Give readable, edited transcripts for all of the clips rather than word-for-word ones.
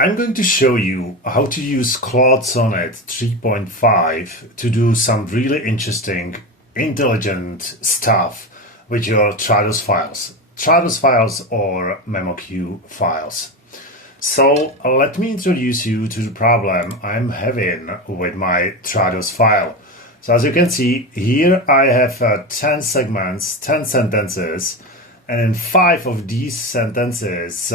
I'm going to show you how to use Claude Sonnet 3.5 to do some really interesting, intelligent stuff with your Trados files. Trados files or MemoQ files. So let me introduce you to the problem I'm having with my Trados file. So as you can see, here I have 10 segments, 10 sentences, and in 5 of these sentences,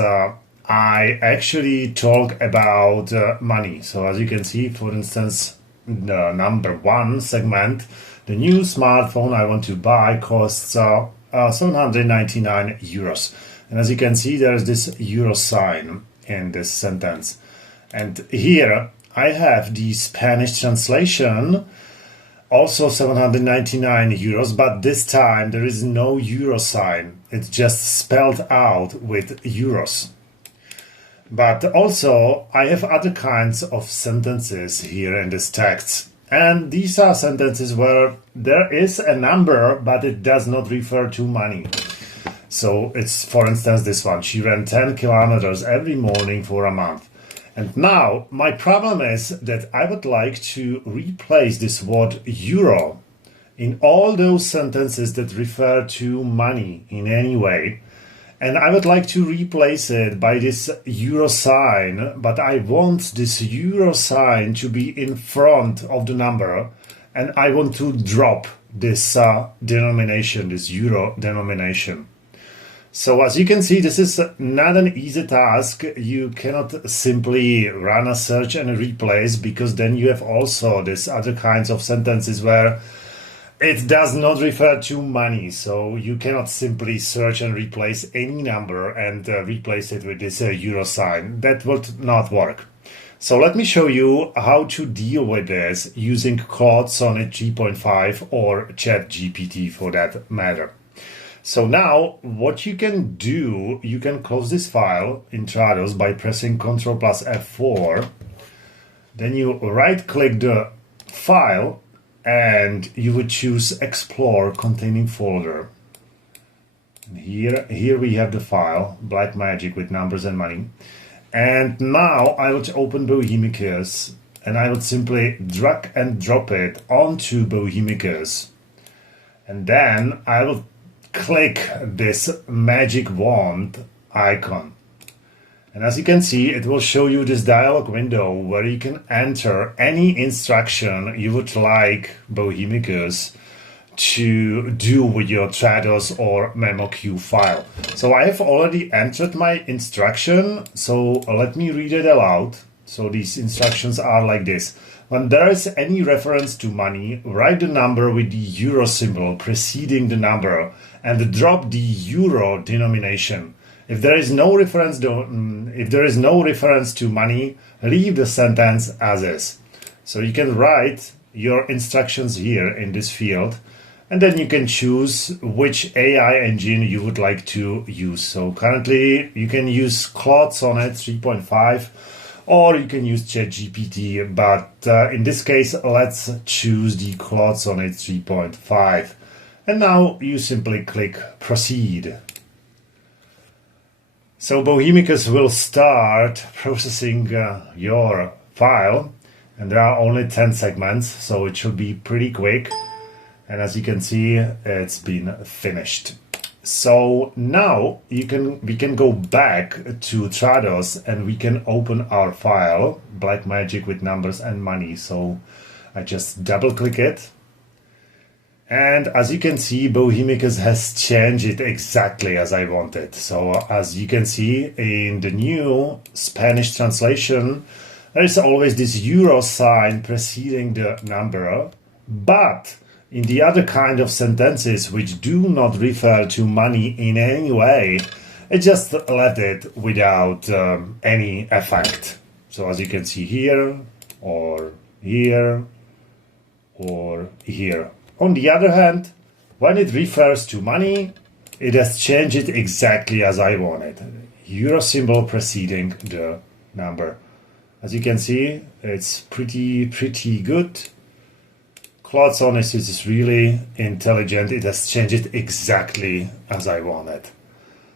I actually talk about money. So as you can see, for instance, the number 1 segment, the new smartphone I want to buy costs 799 euros. And as you can see, there's this euro sign in this sentence. And here I have the Spanish translation, also 799 euros, but this time there is no euro sign. It's just spelled out with euros. But also, I have other kinds of sentences here in this text. And these are sentences where there is a number, but it does not refer to money. So it's, for instance, this one. She ran 10 kilometers every morning for a month. And now, my problem is that I would like to replace this word euro in all those sentences that refer to money in any way. And I would like to replace it by this euro sign, but I want this euro sign to be in front of the number, and I want to drop this denomination, this euro denomination. So as you can see, this is not an easy task. You cannot simply run a search and a replace, because then you have also these other kinds of sentences where it does not refer to money, so you cannot simply search and replace any number and replace it with this euro sign. That would not work. So let me show you how to deal with this using Claude Sonnet 3.5 or ChatGPT for that matter. So now what you can do, you can close this file in Trados by pressing Ctrl plus F4. Then you right-click the file and you would choose Explore Containing Folder. And here we have the file, Black Magic with numbers and money. And now I would open Bohemicus and I would simply drag and drop it onto Bohemicus. And then I will click this magic wand icon. And as you can see, it will show you this dialog window where you can enter any instruction you would like Bohemicus to do with your Trados or MemoQ file. So I have already entered my instruction, so let me read it aloud. So these instructions are like this. When there is any reference to money, write the number with the euro symbol preceding the number and drop the euro denomination. If there is no reference to money, leave the sentence as is. So you can write your instructions here in this field, and then you can choose which AI engine you would like to use. So currently you can use Claude Sonnet 3.5 or you can use ChatGPT, but in this case let's choose the Claude Sonnet 3.5. And now you simply click Proceed. So Bohemicus will start processing your file, and there are only 10 segments, so it should be pretty quick. And as you can see, it's been finished. So now we can go back to Trados and we can open our file, Black Magic with numbers and money. So I just double click it. And as you can see, Bohemicus has changed it exactly as I wanted. So as you can see in the new Spanish translation, there is always this euro sign preceding the number. But in the other kind of sentences which do not refer to money in any way, it just left it without any effect. So as you can see here, or here, or here. On the other hand, when it refers to money, it has changed it exactly as I wanted. Euro symbol preceding the number. As you can see, it's pretty good. Claude Sonnet is really intelligent. It has changed it exactly as I wanted.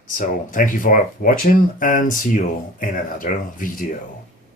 So thank you for watching and see you in another video.